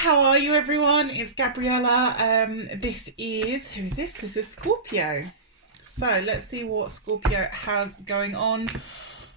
how are you everyone? It's Gabriella. This is, who is this? This is Scorpio. So let's see what Scorpio has going on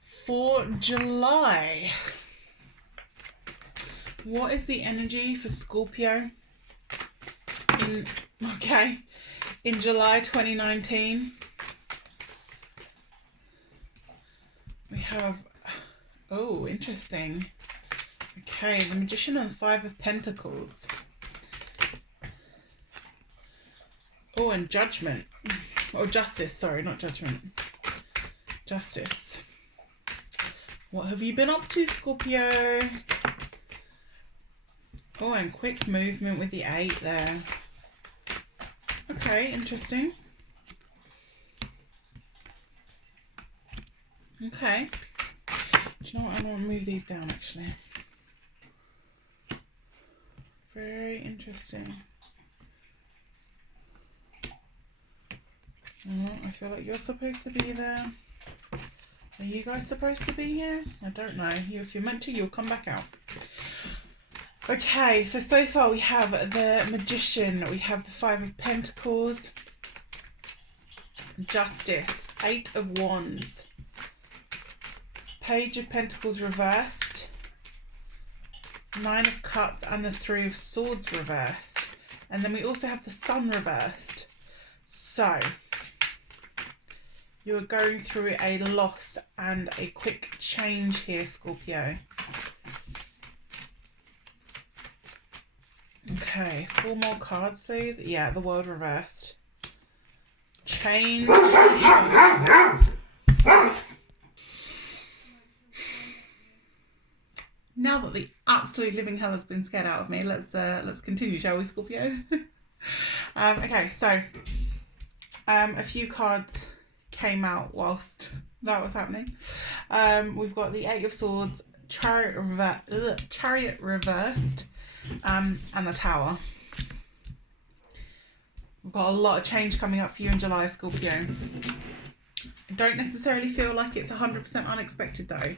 for July. What is the energy for Scorpio in July 2019? We have, oh, interesting. Okay, the Magician and the Five of Pentacles. Oh, and Judgment. Oh, Justice, sorry, not Judgment. Justice. What have you been up to, Scorpio? Oh, and quick movement with the 8 there. Okay, interesting. Okay. Do you know what? I want to move these down, actually. Very interesting. Oh, I feel like you're supposed to be there. Are you guys supposed to be here? I don't know. If you're meant to, you'll come back out. Okay, so far we have the Magician, we have the Five of Pentacles, Justice, 8 of Wands, Page of Pentacles reversed, 9 of Cups and the 3 of Swords reversed. And then we also have the Sun reversed. So, you are going through a loss and a quick change here, Scorpio. Okay, 4 more cards, please. Yeah, the World reversed. Change. Now that the absolute living hell has been scared out of me, let's continue, shall we, Scorpio? Okay, so a few cards came out whilst that was happening. We've got the 8 of Swords, Chariot reversed, and the Tower. We've got a lot of change coming up for you in July, Scorpio. I don't necessarily feel like it's 100% unexpected though.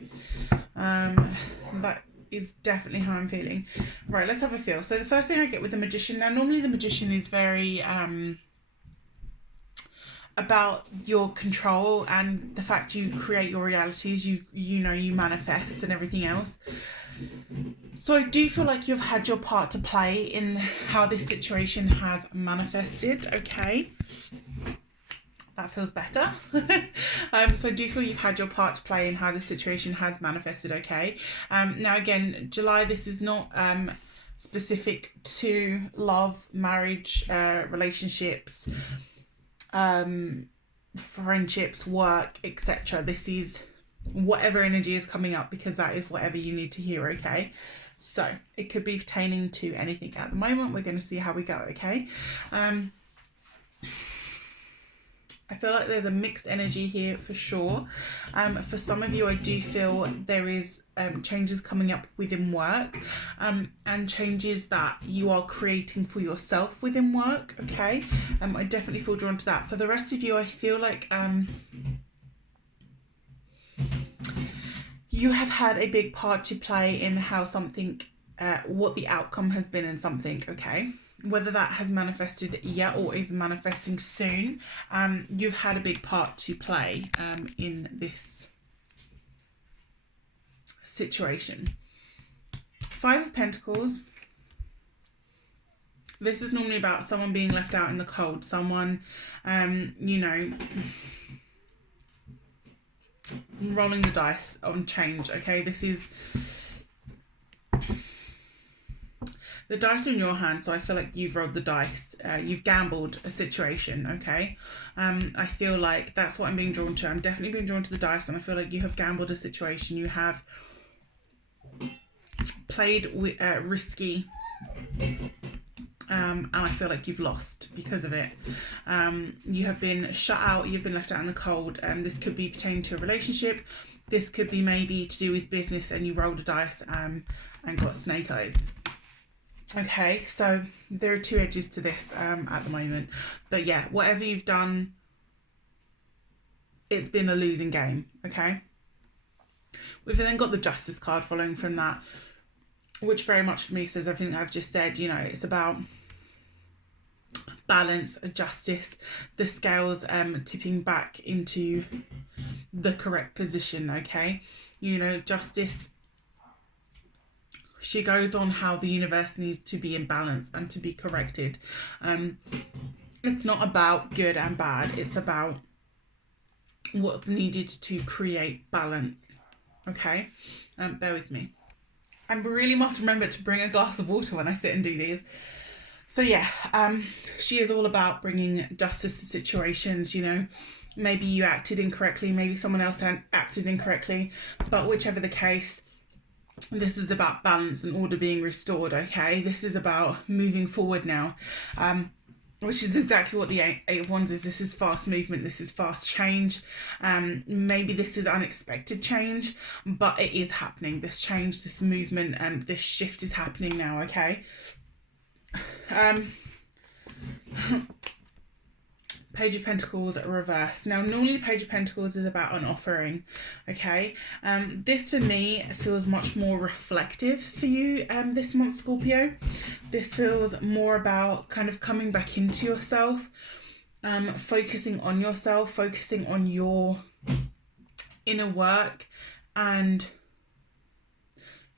That is definitely how I'm feeling. Right, let's have a feel. So the first thing I get with the Magician, now normally the Magician is very about your control and the fact you create your realities, you know, you manifest and everything else. So I do feel like you've had your part to play in how this situation has manifested, okay? That feels better. So I do feel you've had your part to play in how this situation has manifested, okay? Now again, July, this is not specific to love, marriage, relationships, friendships, work, etc. This is whatever energy is coming up, because that is whatever you need to hear, okay? So it could be pertaining to anything at the moment. We're going to see how we go, okay? I feel like there's a mixed energy here for sure. For some of you, I do feel there is changes coming up within work, and changes that you are creating for yourself within work, okay? I definitely feel drawn to that. For the rest of you, I feel like you have had a big part to play in how something, what the outcome has been in something, okay? Whether that has manifested yet or is manifesting soon, you've had a big part to play in this situation. 5 of Pentacles. This is normally about someone being left out in the cold. Someone, you know, rolling the dice on change, okay? This is... the dice are in your hand, so I feel like you've rolled the dice. You've gambled a situation, okay? I feel like that's what I'm being drawn to. I'm definitely being drawn to the dice, and I feel like you have gambled a situation. You have played with, risky, and I feel like you've lost because of it. You have been shut out. You've been left out in the cold. This could be pertaining to a relationship. This could be maybe to do with business, and you rolled a dice and got snake eyes. Okay, so there are 2 edges to this at the moment. But yeah, whatever you've done, it's been a losing game, okay? We've then got the Justice card following from that. which very much for me says everything I've just said. You know, it's about balance, justice, the scales tipping back into the correct position, okay? You know, justice, she goes on how the universe needs to be in balance and to be corrected. It's not about good and bad, it's about what's needed to create balance, okay? Bear with me. I really must remember to bring a glass of water when I sit and do these. So yeah, she is all about bringing justice to situations. You know, maybe you acted incorrectly, maybe someone else acted incorrectly, but whichever the case, this is about balance and order being restored, okay? This is about moving forward now, which is exactly what the Eight of Wands is. This is fast movement, this is fast change. Maybe this is unexpected change, but it is happening. This change, this movement, this shift is happening now, okay? Page of Pentacles reverse. Now, normally Page of Pentacles is about an offering, okay? This for me feels much more reflective for you this month, Scorpio. This feels more about kind of coming back into yourself, focusing on yourself, focusing on your inner work and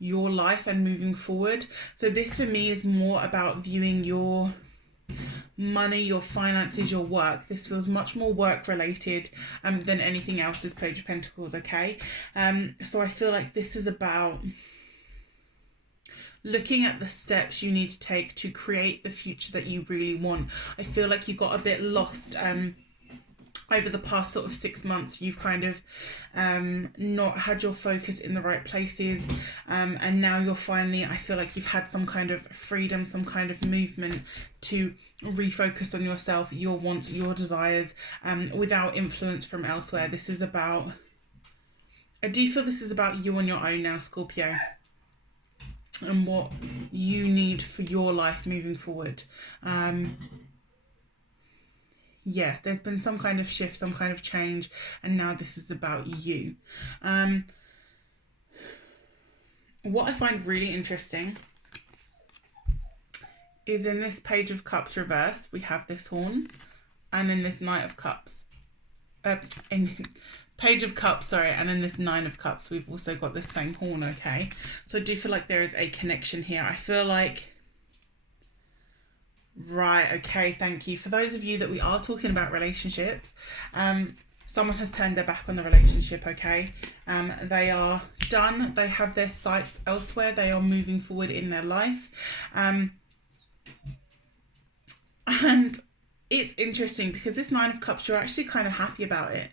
your life and moving forward. So this for me is more about viewing your money, your finances, your work. This feels much more work related than anything else, this Page of Pentacles, okay? So I feel like this is about looking at the steps you need to take to create the future that you really want. I feel like you got a bit lost over the past sort of 6 months. You've kind of not had your focus in the right places, and now you're finally, I feel like you've had some kind of freedom, some kind of movement to refocus on yourself, your wants, your desires, without influence from elsewhere. This is about, I do feel this is about you on your own now, Scorpio, and what you need for your life moving forward. Yeah, there's been some kind of shift, some kind of change, and now this is about you. What I find really interesting is in this Page of Cups reverse, we have this horn, and in this Knight of Cups, in Page of Cups, sorry, and in this Nine of Cups, we've also got this same horn, okay? So I do feel like there is a connection here. I feel like, right, okay, thank you. For those of you that we are talking about relationships, someone has turned their back on the relationship, okay? They are done. They have their sights elsewhere. They are moving forward in their life. And it's interesting because this Nine of Cups, you're actually kind of happy about it.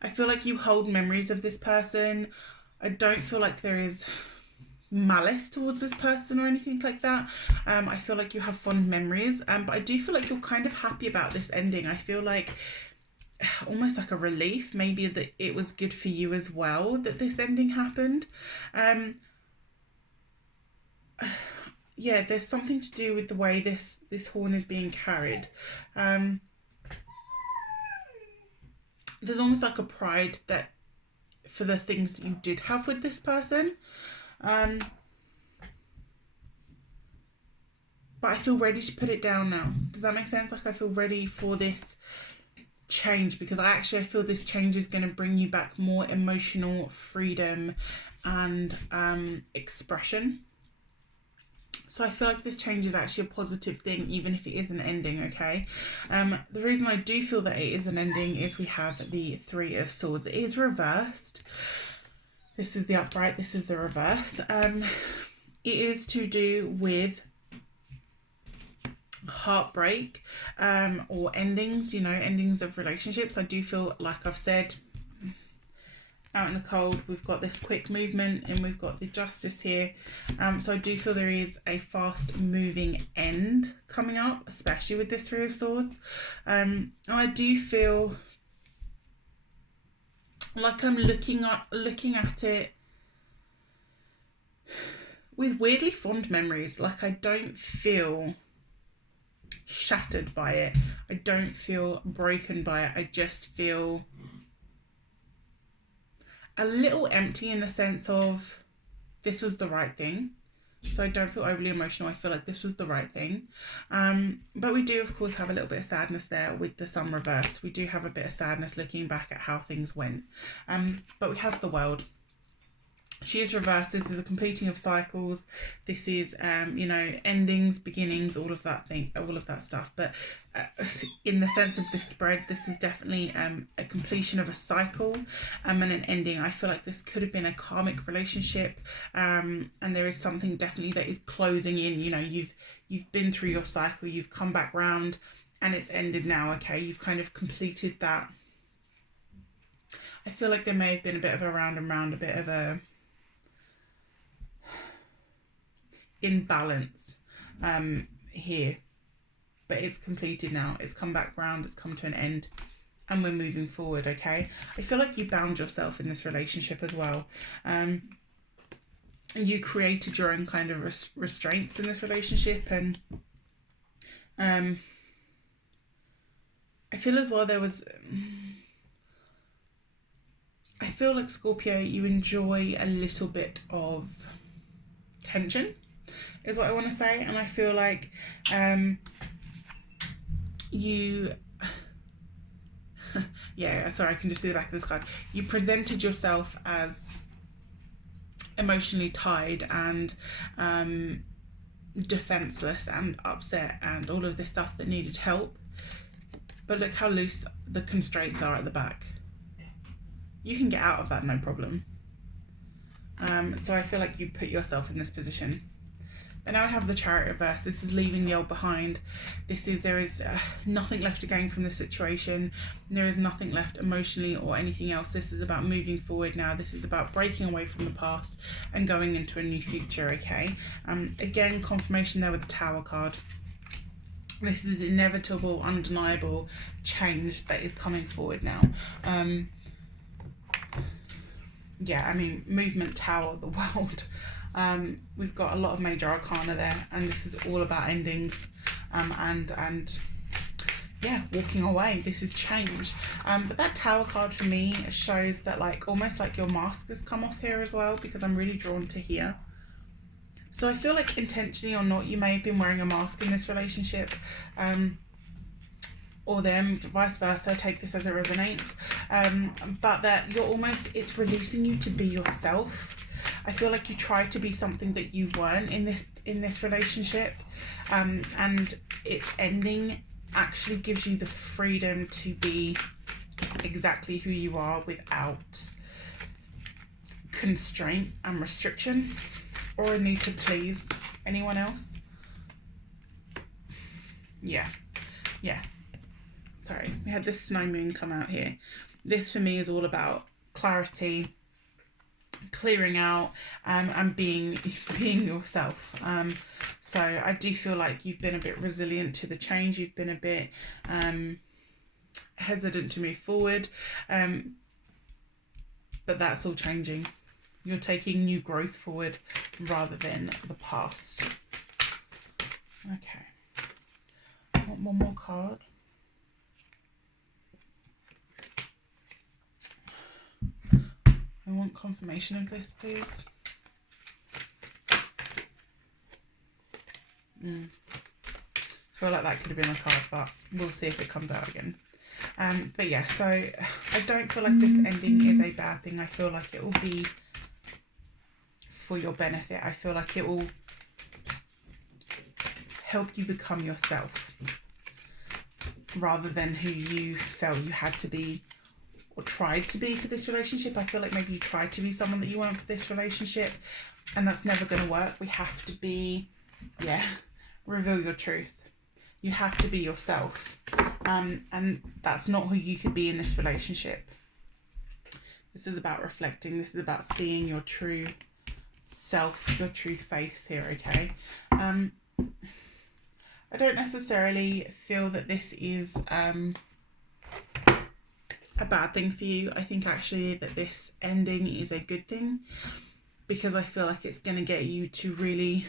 I feel like you hold memories of this person. I don't feel like there is malice towards this person or anything like that. I feel like you have fond memories, but I do feel like you're kind of happy about this ending. I feel like almost like a relief, maybe that it was good for you as well that this ending happened. Yeah, there's something to do with the way this horn is being carried. There's almost like a pride that for the things that you did have with this person. But I feel ready to put it down now. Does that make sense? Like I feel ready for this change, because I feel this change is going to bring you back more emotional freedom and expression. So I feel like this change is actually a positive thing, even if it is an ending, okay? The reason I do feel that it is an ending is we have the Three of Swords. It is reversed. This is the upright, this is the reverse. It is to do with heartbreak or endings, you know, endings of relationships. I do feel like I've said, out in the cold, we've got this quick movement and we've got the justice here. So I do feel there is a fast moving end coming up, especially with this Three of Swords. I do feel like I'm looking at it with weirdly fond memories. Like I don't feel shattered by it. I don't feel broken by it. I just feel a little empty in the sense of this was the right thing. So don't feel overly emotional. I feel like this was the right thing. But we do, of course, have a little bit of sadness there with the sun reverse. We do have a bit of sadness looking back at how things went. But we have the world. She is reversed. This is a completing of cycles. This is, you know, endings, beginnings, all of that stuff. But in the sense of this spread, this is definitely a completion of a cycle and an ending. I feel like this could have been a karmic relationship, and there is something definitely that is closing in. You know, you've been through your cycle, you've come back round, and it's ended now. Okay, you've kind of completed that. I feel like there may have been a bit of a round and round, a bit of a imbalance here, but it's completed now. It's come back round, it's come to an end, and we're moving forward. Okay, I feel like you bound yourself in this relationship as well. You created your own kind of restraints in this relationship, and I feel as well there was I feel like, Scorpio, you enjoy a little bit of tension is what I want to say. And I feel like you yeah, sorry, I can just see the back of this card. You presented yourself as emotionally tied and defenseless and upset and all of this stuff that needed help, but look how loose the constraints are at the back. You can get out of that, no problem. So I feel like you put yourself in this position. But now I have the Chariot reverse. This is leaving the old behind. There is nothing left to gain from this situation. There is nothing left emotionally or anything else. This is about moving forward now. This is about breaking away from the past and going into a new future, okay? Again, confirmation there with the Tower card. This is inevitable, undeniable change that is coming forward now. Yeah, I mean, movement, Tower, the world. We've got a lot of major arcana there, and this is all about endings, and yeah, walking away. This is change. But that Tower card for me shows that, like, almost like your mask has come off here as well, because I'm really drawn to here. So I feel like, intentionally or not, you may have been wearing a mask in this relationship, or them, vice versa. Take this as it resonates. But that you're almost, it's releasing you to be yourself. I feel like you tried to be something that you weren't in this relationship, and its ending actually gives you the freedom to be exactly who you are without constraint and restriction or a need to please anyone else. Yeah. Sorry, we had this snow moon come out here. This for me is all about clarity, clearing out, and being yourself. So I do feel like you've been a bit resilient to the change. You've been a bit hesitant to move forward, but that's all changing. You're taking new growth forward rather than the past. Okay, I want one more card. I want confirmation of this, please. I feel like that could have been a card, but we'll see if it comes out again. But yeah, so I don't feel like this ending is a bad thing. I feel like it will be for your benefit. I feel like it will help you become yourself rather than who you felt you had to be or tried to be for this relationship. I feel like maybe you tried to be someone that you weren't for this relationship, and that's never going to work. We have to be, reveal your truth. You have to be yourself, and that's not who you could be in this relationship. This is about reflecting. This is about seeing your true self, your true face here, okay? I don't necessarily feel that this is a bad thing for you. I think actually that this ending is a good thing, because I feel like it's going to get you to really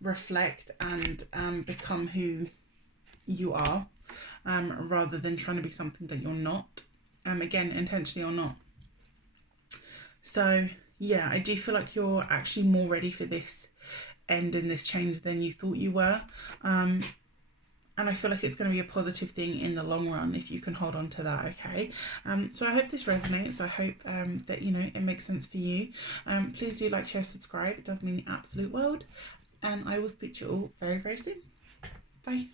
reflect and become who you are, rather than trying to be something that you're not, again, intentionally or not. So yeah, I do feel like you're actually more ready for this end in this change than you thought you were. And I feel like it's going to be a positive thing in the long run if you can hold on to that, okay? So I hope this resonates. I hope that, you know, it makes sense for you. Please do like, share, subscribe. It does mean the absolute world. And I will speak to you all very, very soon. Bye.